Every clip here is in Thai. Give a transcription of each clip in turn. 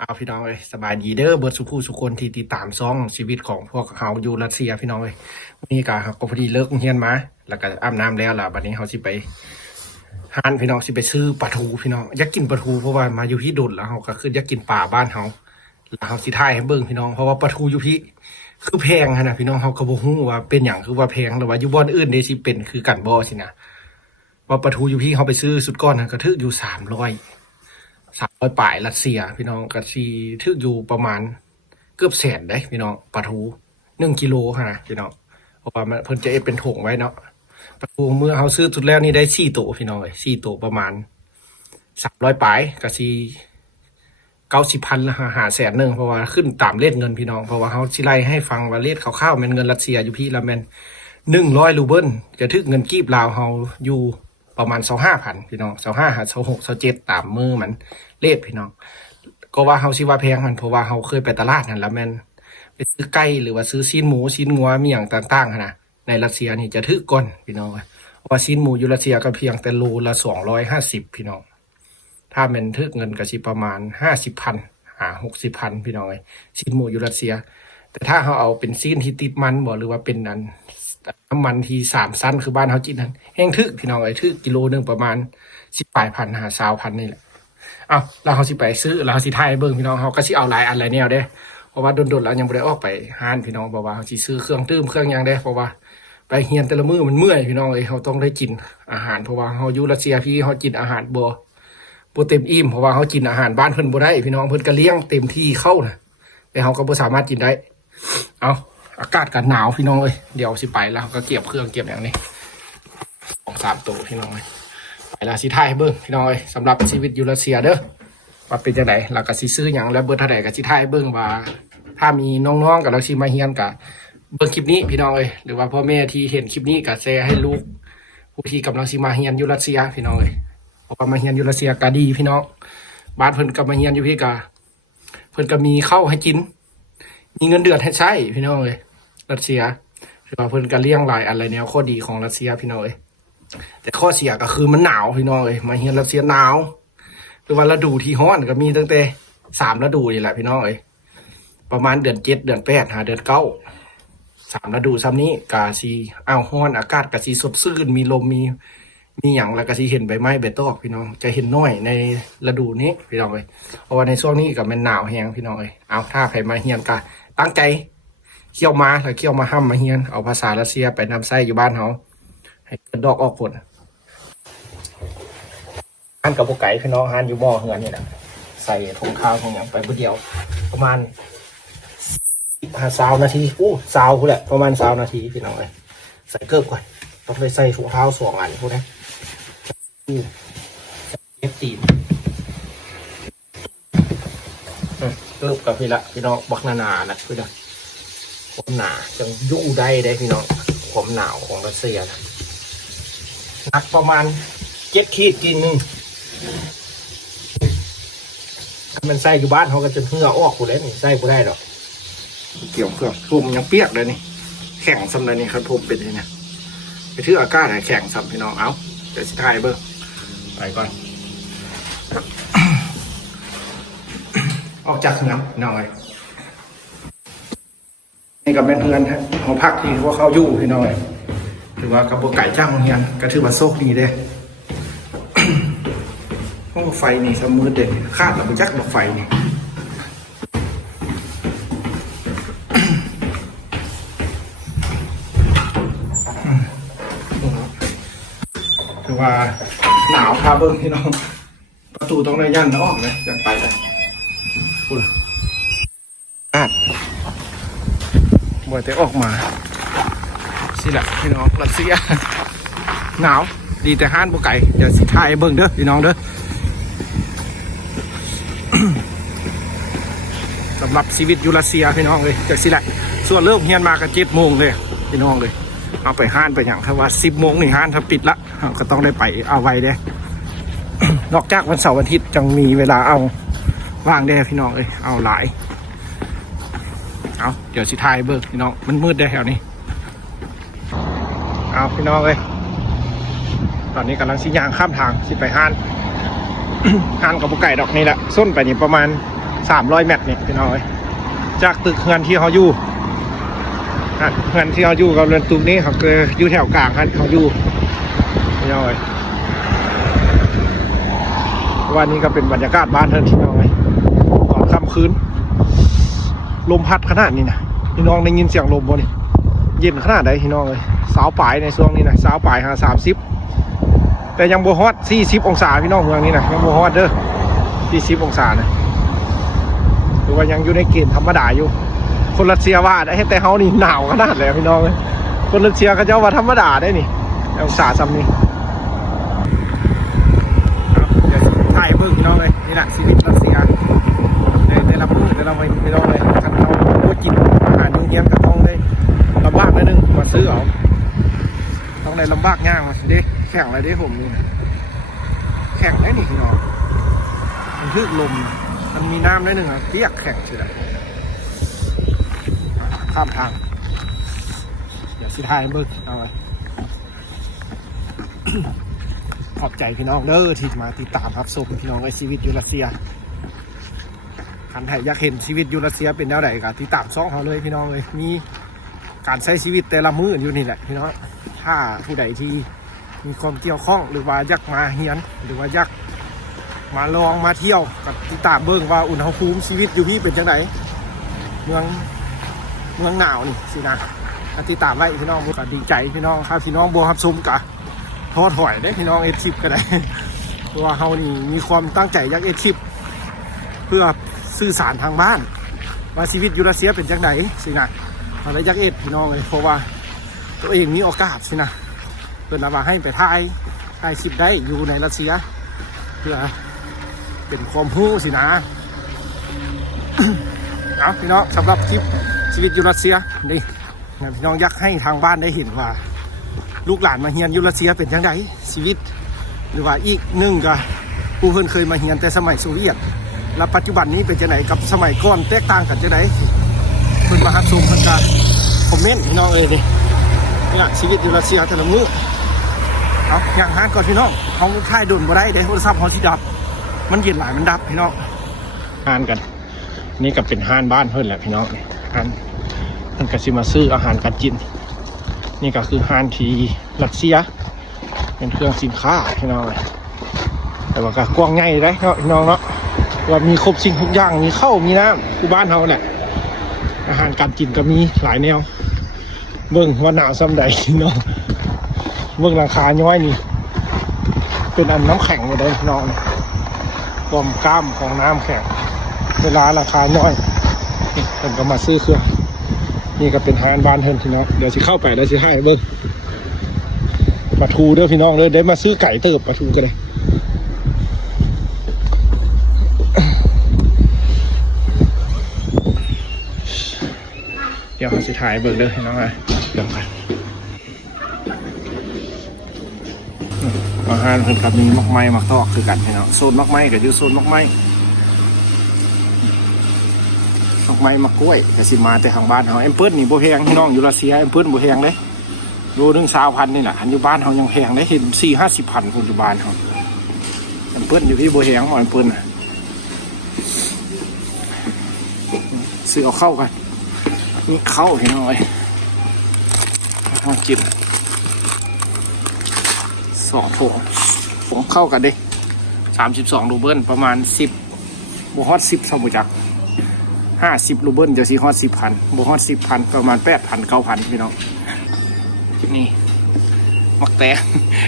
เอาพี่น้องเลยสบายดีเด้อเบิร์ดสุขูสุคนที่ติดตามซ่องชีวิตของพวกเฮาอยู่รัสเซียพี่น้องเลยวันนี้ก็พอดีเลิกโรงเรียนมาแล้วก็อาบน้ำแล้วล่ะบัดนี้เฮาสิไปห้านพี่น้องสิไปซื้อปลาทูพี่น้องอยากกินปลาทูเพราะว่ามาอยู่ที่ดุลแล้วเฮาก็คืออยากกินปลาบ้านเฮาแล้วเฮาสิถ่ายให้เบิ่งพี่น้องเพราะว่าปลาทูอยู่พี่คือแพงขนาดพี่น้องเฮาก็บ่ฮู้ว่าเป็นหยังคือว่าแพงหรือว่าอยู่บ่อนอื่นเด้สิเป็นคือกันบ่สินะว่าปลาทูอยู่พี่เฮาไปซื้อสุดก้อนก็ถึกอยู่300ปลายรัสเซียพี่น้องก็สิถึกอยู่ประมาณเกือบแสนได้พี่น้องปลาทู1 กิโลค่ะนะพี่น้องเพราะว่ามันเพิ่นจะเอเป็นถุงไว้เนาะปลาทูเมื่อเฮาซื้อสุดแล้วนี่ได้4 ตัวพี่น้องเอ้ย4 ตัวประมาณ300ปลายก็สิ90,000ละ500,000เพราะว่าขึ้นตามเลทเงินพี่น้องเพราะว่าเฮาสิไล่ให้ฟังว่าเลทคร่าวๆแม่นเงินรัสเซียอยู่พี่ละแม่น100 รูเบิลจะถึกเงินกีบลาวเฮาอยู่ประมาณ25,000พี่น้อง25 26 27ตามมือมันเลทพี่น้องก็ว่าเฮาสิว่าแพงมันเพราะว่าเฮาเคยไปตลาดนั่นแล้วแม่นไปซื้อไก่หรือว่าซื้อชิ้นหมูชิ้นงัวมีหยังต่างๆนะในรัสเซียนี่จะถึกก่อนพี่น้องเพราะว่าชิ้นหมูอยู่รัสเซียก็เพียงแต่โลละ250พี่น้องถ้าแม่นถึกเงินก็สิประมาณ50,000 60,000พี่น้องชิ้นหมูอยู่รัสเซียแต่ถ้าเฮาเอาเป็นชิ้นที่ติดมันบ่หรือว่าเป็นอันน้ำมันที่3 ชั้นคือบ้านเฮากินนั่นแห้งถึกพี่น้องถึกกิโลนึงประมาณ10ปลายพัน20,000นี่แหละเอาแล้วเฮาสิไปซื้อแล้วเฮาสิถ่ายเบิ่งพี่น้องเฮาก็สิเอาหลายอันหลายแนวเด้เพราะว่าโดนๆแล้วยังบ่ได้ออกไปห้านพี่น้องเพราะว่าเฮาสิซื้อเครื่องดื่มเครื่องหยังเด้เพราะว่าไปเฮียนแต่ละมื้อมันเมื่อยพี่น้องเฮาต้องได้กินอาหารเพราะว่าเฮาอยู่รัสเซียพี่เฮากินอาหารบ่เต็มอิ่มเพราะว่าเฮากินอาหารบ้านเพิ่นบ่ได้พี่น้องเพิ่นก็เลี้ยงเต็มที่เข้านะแต่เฮาก็บ่สามารถกินได้เอาอากาศก็หนาวพี่น้องเดี๋ยวสิไปแล้วก็เก็บเครื่องเก็บอย่างนี้2-3 ตัวพี่น้องไปแล้วสิถ่ายให้เบิ่งพี่น้องสำหรับชีวิตอยู่รัสเซียเด้อว่าเป็นจังไดแล้วก็สิซื้อหยังแล้วเบิดเท่าใดก็สิถ่ายให้เบิ่งว่าถ้ามีน้องๆกับเราสิมาเรียนก็เบิ่งคลิปนี้พี่น้องหรือว่าพ่อแม่ที่เห็นคลิปนี้ก็แชร์ให้ลูกผู้ที่กำลังสิมาเรียนอยู่รัสเซียพี่น้องเพราะว่ามาเรียนอยู่รัสเซียก็ดีพี่น้องบ้านเพิ่นก็มาเรียนอยู่พี่ก็เพิ่นก็มีข้าวให้กินมีเงินเดือนให้ใช้พี่น้องรัสเซียหรือว่าเพิ่นก็เลี้ยงหลายอะไรแนวข้อดีของรัสเซียพี่น้องแต่ข้อเสียก็คือมันหนาวพี่น้องมาเฮียนรัสเซียหนาวหรือว่าฤดูที่ร้อนก็มีตั้งแต่3 ฤดูนี่แหละพี่น้องประมาณเดือน7 เดือน8 เดือน9 3 ฤดูซ้ำนี้ก็สิอ้าวร้อนอากาศก็สิสดชื่นมีลมมีหยังแล้วก็สิเห็นใบไม้ใบตอกพี่น้องจะเห็นน้อยในฤดูนี้พี่น้องเพราะว่าในช่วงนี้ก็มันหนาวแฮงพี่น้องเอาถ้าใครมาเฮียนก็ตั้งใจเคี่ยวมาถ้าเคี่ยวมาห้ำมาเฮียนเอาภาษารัสเซียไปนำไส้อยู่บ้านเขาให้เกิดดอกออกผลหันกับพวกไก่พี่น้องหันอยู่หม้อเฮือนนี่แหละใส่ทงข้าวทงอย่างไปบุเดียวประมาณ20 นาที20แหละประมาณ20 นาทีพี่น้องใส่เกิบก่อนต้องไปใส่ถุงเท้า2 อันพวกนี้เอฟตีนเกิบกับพี่ละพี่น้องบักหนาๆนะพี่น้องความหนาจังยู่ได้พี่น้องความหนาวของรัสเซียนะหนักประมาณ7 ขีดกินนึงมันใส่อยู่บ้านเขาก็จะเหื่อออกกูเลยนี่ใส่กูได้หรอกเกี่ยวเครื่องทุ่มยังเปียกเลยนี่แข็งซ้ำเลยนี่ครับทุ่มเป็นเลยเนี่ยไปถืออากาศแข็งซ้ำพี่น้องเอาเดี๋ยวสิถ่ายเบิ้งไปก่อนออกจากเหื่อหน่อยนี่กับเพื่อนของพักที่ว่าเขาอยู่พี่น้อยถือว่ากระบอกไก่จ้างโรงเรียนก็ถือว่าโชคดีเด้โอ้ไฟนี่สมือเด็กคาดเราไปจักดอกไฟนี่ถือว่าหนาวพาเบิ้งพี่น้องประตูต้องได้ยันออกเลยยังไปเลยพูดบ่อยแต่ออกมาสิละพี่น้องรัสเซียหนาวดีแต่ห้านบุไก่เดี๋ยวสิถ่ายเบิ่งเด้อพี่น้องเด้อ สำหรับชีวิตอยู่รัสเซียพี่น้องเลยจากสิละส่วนเริ่มเฮียนมากัน7 โมงเลยพี่น้องเลยเอาไปห้านไปอย่างถ้าว่า10 โมงนี่ห้านถ้าปิดละก็ต้องได้ไปเอาไว้เด้ นอกจากวันเสาร์วันอาทิตย์จังมีเวลาเอาว่างได้พี่น้องเลยเอาหลายเอาเดี๋ยวสิถ่ายเบิกพี่น้องมันมืดได้แถวนี้เอาพี่น้องเลยตอนนี้กำลังสิย่างข้ามทางสิไปห้าน ห้านกับบุไก่ดอกนี่แหละส้นไปนี่ประมาณ 300 เมตรนี่พี่น้องเอ้ยจากตึกเฮือนที่เขาอยู่เฮือนที่เขาอยู่กับเรือนตุกนี้เขาคืออยู่แถวกลางฮันเขาอยู่พี่น้องเอ้ยวันนี้ก็เป็นบรรยากาศบ้านเฮือนพี่น้องเอ้ยตอนค่ำคืนลมพัดขนาดนี้นะพี่น้องได้ยินเสียงลมบ่นี่เย็นขนาดไหนพี่น้องเอ้ยสาวปลายในช่วงนี้นะสาวปลาย30แต่ยังบ่ฮอต40 องศาพี่น้องเมืองนี้นะยังบ่ฮอตเด้อ40 องศานะหรือว่ายังอยู่ในเกณฑ์ธรรมดาอยู่คนรัสเซียว่าได้แต่เฮานี่หนาวขนาดเลยพี่น้องเลยคนรัสเซียเขาเจ้าว่าธรรมดาได้นี่องศาซ้ำนี่เดี๋ยวถ่ายเบิ่งพี่น้องเลยนี่แหละชีวิตรัสเซียในลำพูในลำพี่น้องเลยคันเราโคกินอาหารยุ่งเยี่ยมกับต้องได้ลำบากนิดนึงมาซื้อเอาต้องได้ลำบากย่างมาดิแข่งอะไรดิผมนี่แข่งได้นี่พี่น้องมันทึกลมมันมีน้ำได้หนึ่งอ่ะเรียกแข่งใช่ไหมข้ามทางเดี๋ยวสิทายเบิกเอาไว้ขอบใจพี่น้องเด้อที่มาติดตามรับชมพี่น้องไอชีวิตยูรัสเซียคันไทยอยากเห็นชีวิตยูรัสเซียเป็นแนวไหนกันติดตามซ่องเขาเลยพี่น้องเลยมีการใช้ชีวิตแต่ละมื้ออยู่นี่แหละพี่น้องถ้าผู้ใดที่มีความเกี่ยวข้องหรือว่าอยากมาเฮียนหรือว่าอยากมาลองมาเที่ยวกับติดตามเบิ่งว่าอุณหภูมิชีวิตอยู่พี่เป็นจังไหนเมืองหนาวนี่สินะติดตามไว้พี่น้องก็ดีใจพี่น้องครับพี่น้องบัวครับซุ้มกะท้อถอยได้พี่น้องF10ก็ได้เพราะว่าเฮานี่มีความตั้งใจอยากF10เพื่อสื่อสารทางบ้านว่าชีวิตยูรัสเซียเป็นจังไหนสินะเราได้อยากพี่น้องเลยเพราะว่าตัวเองมีโอกาสสินะเพื่อนว่าให้ไปถ่ายคลิปได้อยู่ในรัสเซียเพื่อเป็นความรู้สินะ เอาพี่น้องสำหรับคลิปชีวิตยูรัสเซียนี่พี่น้องอยากให้ทางบ้านได้เห็นว่าลูกหลานมาเฮียนยูรัสเซียเป็นยังไงชีวิตหรือว่าอีกหนึ่งก็ผู้เพิ่นเคยมาเฮียนแต่สมัยโซเวียตและปัจจุบันนี้เป็นจังไหนกับสมัยก่อนแตกต่างกันจังไหนเพิ่นมาหัดชมเพิ่นก็คอมเมนต์พี่น้องเนี่ยชีวิตยูรัสเซียแต่ละมื้อเอาอย่างฮานก่อนพี่น้องเขาถ่ายโดนบ่ได้เด้โทรศัพท์เขาสิดับมันเย็นหลายมันดับพี่น้องฮานกันนี่ก็เป็นห้านบ้านเพิ่นแหละพี่น้องห้านเพิ่นก็สิมาซื้ออาหารการกินนี่ก็คือห้านที่รัสเซียเป็นเครื่องสินค้าพี่น้องแต่ว่าก็กว้างใหญ่เลยเนาะพี่น้องเนาะว่ามีครบสิ่งทุกอย่างมีข้าวมีน้ำคือบ้านเฮาแหละอาหารการกินก็มีหลายแนวเบิ่งว่าหนาวซ้ำใดเนาะเบิ่งราคาย้อยนี่เป็นอันน้ำแข็งหมดเลยพี่น้องความกล้ามของน้ำแข็งเวลาราคาน้อยผมก็มาซื้อเครื่องนี่ก็เป็นฮานบ้านเพิ่นพี่น้องเดี๋ยวสิเข้าไปแล้วสิให้เบิ่งปลาทูเด้อพี่น้องเด้อได้มาซื้อไก่เติบปลาทูก็ได้เดี๋ยวเขาสิถ่ายเบิ่งเด้อพี่น้องนะเดี๋ยวกันอาหารเพิ่นกับมีมักไม้มักตอกคือกันพี่น้องโซนมักไม้กับอยู่โซนมักไม้มักกล้วยแต่สิมาแต่ทางบ้านเขาแอมเปิลนี่โบแพงพี่น้องอยู่รัสเซียแอมเปิลโบแพงเลยโลนึง20,000นี่แหละอันอยู่บ้านเขายังแพงได้เห็น40-50,000คนอยู่บ้านเขาแอมเปิลอยู่ที่โบแพงของแอมเปิลซื้อเอาเข้ากันนี่เข้าพี่น้องเลยมาจิบ2 โถผมเข้ากันดิ32 รูเบิลประมาณ10บวกฮอต10สมุจัก50 รูเบิลจะสีฮอต10,000บวกฮอต10,000ประมาณ8,000 9,000พี่น้องนี่มักแตง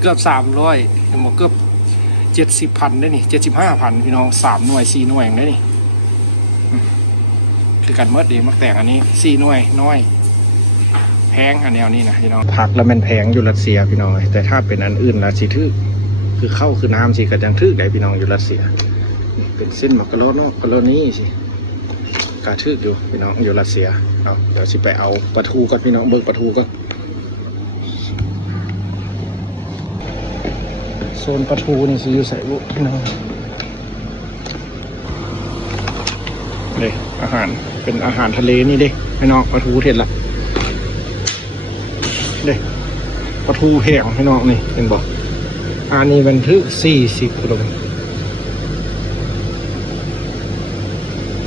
เกือบ300ถึงเกือบ70,000ได้นี่75,000พี่น้อง3 หน่วย4 หน่วยอย่างได้นี่คือกันเมื่อดีมักแตงอันนี้4 หน่วยน้อยแพงอันแนวนี้นะพี่น้องผักแล้วมันแพงอยู่รัสเซียพี่น้องแต่ถ้าเป็นอันอื่นละสิทึกคือเข้าคือน้ำสิก็ยังทึกได้พี่น้องอยู่รัสเซียเป็นเส้นมักกะโรนี่สิกระทึกอยู่พี่น้องอยู่รัสเซียเอาเดี๋ยวสิไปเอาปลาทูก่อนพี่น้องเบิกปลาทูก่อนโซนปลาทูนี่สิอยู่ใส่บุพี่น้องเลยอาหารเป็นอาหารทะเลนี่เด้พี่น้องปลาทูเห็ดละเด้ปลาทูแห้งพี่น้องนี่เป็นบอกอันนี้มันถึง40 กิโล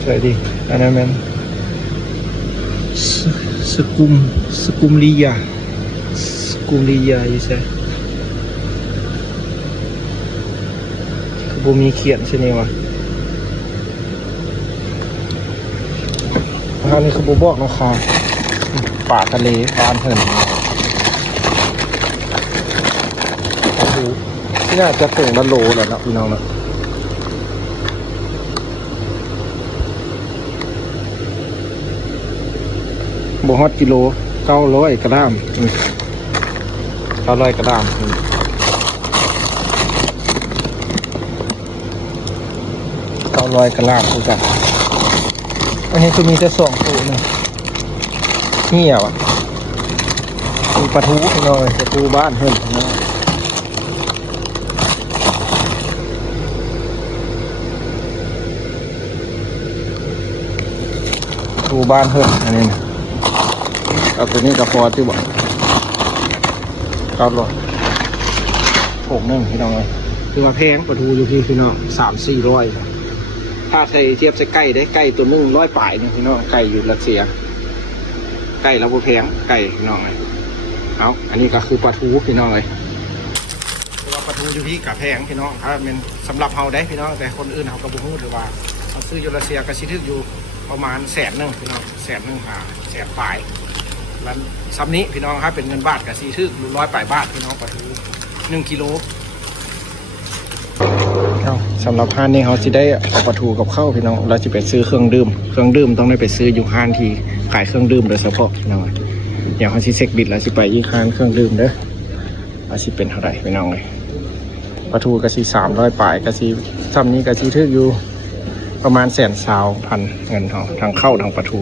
สวยดีอันนั้นมันสกุมลียาอยู่ใช่คือบ่มีเขียนใช่ไหมวะราคานี้คือบ่บอกราคาป่าทะเลบ้านเพิ่นโอ้โหที่น่าจะถึงละโลแล้วนะพี่น้องนะบ่ฮอดกิโล900กระด้าม900กระด้าม900กระด้ามคือกันอันนี้คือมีแต่2ตัวนึงนี่อ่ะวะมีปลาทูพี่น้องปลาทูบ้านเพิ่นนะทูบ้านเพิ่นอันนี้นะเอาตัวนี้กับพอที่บอก900โป่งนึงพี่น้องเลยคือว่าแพงปลาทูอยู่ที่พี่น้อง300-400ถ้าใส่เทียบใส่ไก่ได้ไก่ตัวนึง100 ปลายนี่พี่น้องไก่อยู่รัสเซียไก่แล้วบ่แพงไก่พี่น้องเลยเอาอันนี้ก็คือปลาทูพี่น้องเลยคือว่าปลาทูอยู่ที่กับแพงพี่น้องถ้าเป็นสำหรับเฮาได้พี่น้องแต่คนอื่นเขาก็บ่ฮู้หรือว่าเขาซื้ออยู่รัสเซียก็สิถึกอยู่ประมาณ100,000พี่น้อง100,000 100,000 ปลายแล้วซ้ำนี้พี่น้องครับเป็นเงินบาทกับซีทึก100 ปลายบาทพี่น้องปลาทู1 กิโลสำหรับห้านนี้เขาจะได้เอาปลาทูกับข้าวพี่น้องเราจะไปซื้อเครื่องดื่มต้องได้ไปซื้ออยู่ห้านที่ขายเครื่องดื่มโดยเฉพาะพี่น้องอย่างเขาจะเซ็กบิดแล้วจะไปยี่ห้านเครื่องดื่มเด้ออาชีพเป็นเท่าไหร่พี่น้องเลยปลาทูกะซี300 ปลายกะซีซ้ำนี้กะซีทึกอยู่ประมาณ120,000เงินทางเข้าทางปลาทู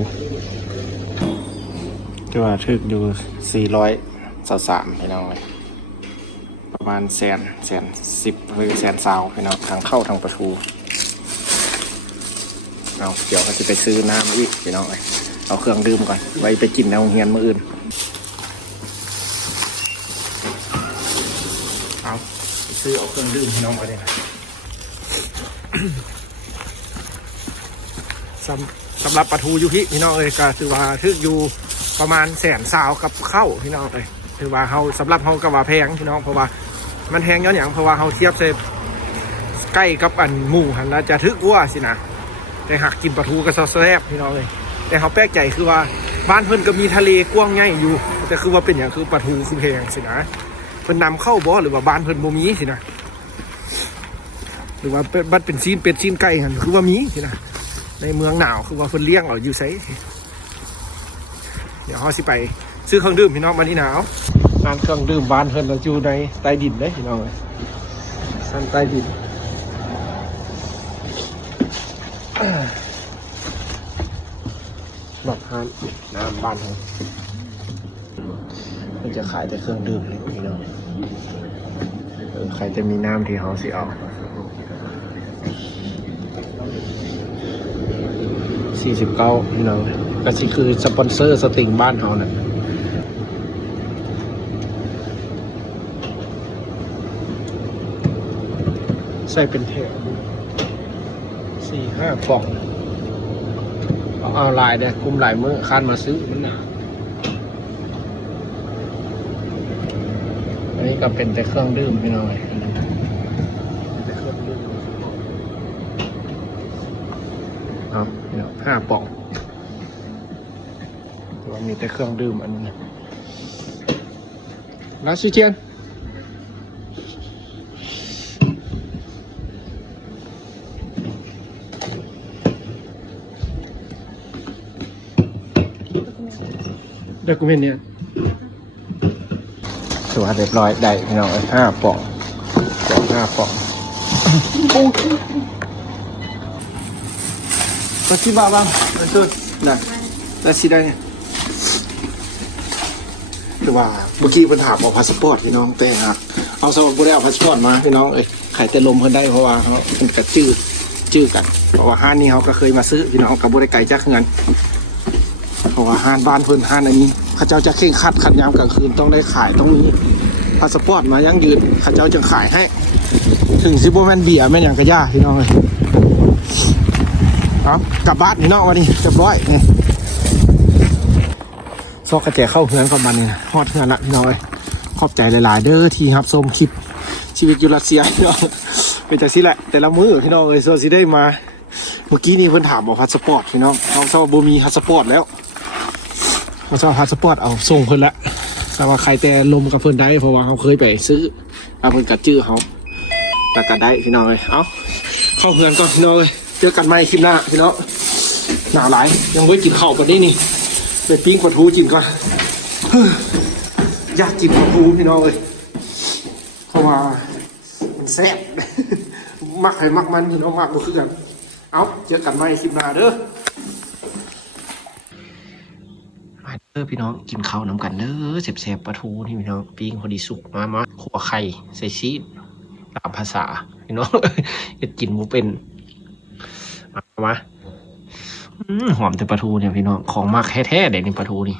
ที่ว่าทึกอยู่423พี่น้องเลยประมาณ110,000หรือ120,000พี่น้องทางเข้าทางปลาทูเอาเดี๋ยวเขาจะไปซื้อน้ำอีกพี่น้องเลยเอาเครื่องดื่มก่อนไว้ไปกินในโรงเรียนมื้ออื่นเอาไปซื้อเอาเครื่องดื่มพี่น้องไปเลยนะ สำหรับปลาทูอยู่พี่น้องเลยก็ถือว่าทึกอยู่ประมาณ120,000กับเข้าพี่น้องเลยถือว่าเฮาสำหรับเฮาก็ว่าแพงพี่น้องเพราะว่ามันแพงย้อนอย่างเพราะว่าเฮาเทียบใส่ใกล้กับอันหมู่หันแล้วจะทึกกว่าสินะแต่หากกินปลาทูก็แซ่บพี่น้องเลยแต่เขาแปลกใจคือว่าบ้านเพิ่นก็มีทะเลกว้างใหญ่อยู่แต่คือว่าเป็นอย่างคือปลาทูคือแพงสินะเพิ่นนำเข้าบ่หรือว่าบ้านเพิ่นบ่มีสินะหรือว่าบัดเป็นซีนเป็ดซีนไก่หันคือว่ามีสินะในเมืองหนาวคือว่าเพิ่นเลี้ยงเอาอยู่ไสเดี๋ยวเฮาสิไปซื้อเครื่องดื่มพี่น้องมานี่หนาวร้านเครื่องดื่มบ้านเพิ่นอยู่ในใต้ดินเด้พี่น้องชั้นใต้ดินแบบร้านน้ำบ้านเพิ่นมันจะขายแต่เครื่องดื่มเลยพี่น้องใครจะมีน้ำที่เฮาสิเอา49พี่น้องก็สิคือสปอนเซอร์สติงบ้านเฮาน่ะใส่เป็นแถว4-5 กล่องเอาลายเด้อกลุ่มหลายมื้อคันมาซื้อมันน่ะอันนี้ก็เป็นแต่เครื่องดื่มพี่น้องเอา5 ปล่องตัวมีแต่เครื่องดื่มอันนี้ลาซิเจียนดอกิเมนต์เนี่ยถือว่าเรียบร้อยได้พี่น้อง5 ปล่อง5 ปล่องก็คิดว่าบ้างสุดนะแล้วสิได้เนี่ยถือว่าเมื่อกี้เพิ่นถามเอาพาสปอร์ตพี่น้องแต่หากเอาสมุดบ่ได้เอาพาสปอร์ตมาพี่น้องไข่แต่ลมเพิ่นได้เพราะว่าเขาเพิ่นก็จื้อกันเพราะว่าห้านนี้เขาก็เคยมาซื้อพี่น้องก็บ่ได้ไกลจากเงินเพราะว่าห้านบ้านเพิ่นห้านอันนี้เขาเจ้าจะเคร่งครัดยามกลางคืนต้องได้ขายต้องมีพาสปอร์ตมายั่งยืนเขาเจ้าจะขายให้ถึงสิบ่แม่นเบียร์แม่นหยังก็ย่าพี่น้อง เอากลับบ้านพี่น้องวันนี้เรียบร้อยนี่ซอกกระแจเข้าเฮือนกับมันนี่ฮอดเฮือนละพี่น้องขอบใจหลายๆเด้อที่รับชมคลิปชีวิตอยู่รัสเซียพี่น้องเป็นจากสิแหละแต่ละมื้อพี่น้องส่วนสิได้มาเมื่อกี้นี่เพิ่นถามบอกพาสปอร์ตพี่น้องน้องเซาบ่มีพาสปอร์ตแล้วเขาเซาพาสปอร์ตเอาส่งเพิ่นละแต่ว่าใครแต่ลมกับเพิ่นได้เพราะว่าเขาเคยไปซื้อเอาเพิ่นกัดจื้อเขาแล้วก็ได้พี่น้องเอาเข้าเฮือนก่อนพี่น้องเจอกันใหม่คลิปหน้าพี่น้องหนาวหลายยังไม่กินข้าวกันนี่นี่ไปปิ้งปลาทูกินก่อนอยากกินปลาทูพี่น้องเพราะว่ามันแซ่บมักให้มักมันพี่น้องมักบ่คือกันเอาเจอกันใหม่คลิปหน้าเด้อมาเด้อพี่น้องกินข้าวน้ำกันเด้อแซ่บๆปลาทูนี่พี่น้องปิ้งพอดีสุกมาขั่วไข่ใส่ชีสตามภาษาพี่น้องจะกินบ่เป็นมาหอมแต่ปลาทูเนี่ยพี่น้องของมากแท้ๆเด็ดในปลาทูนี่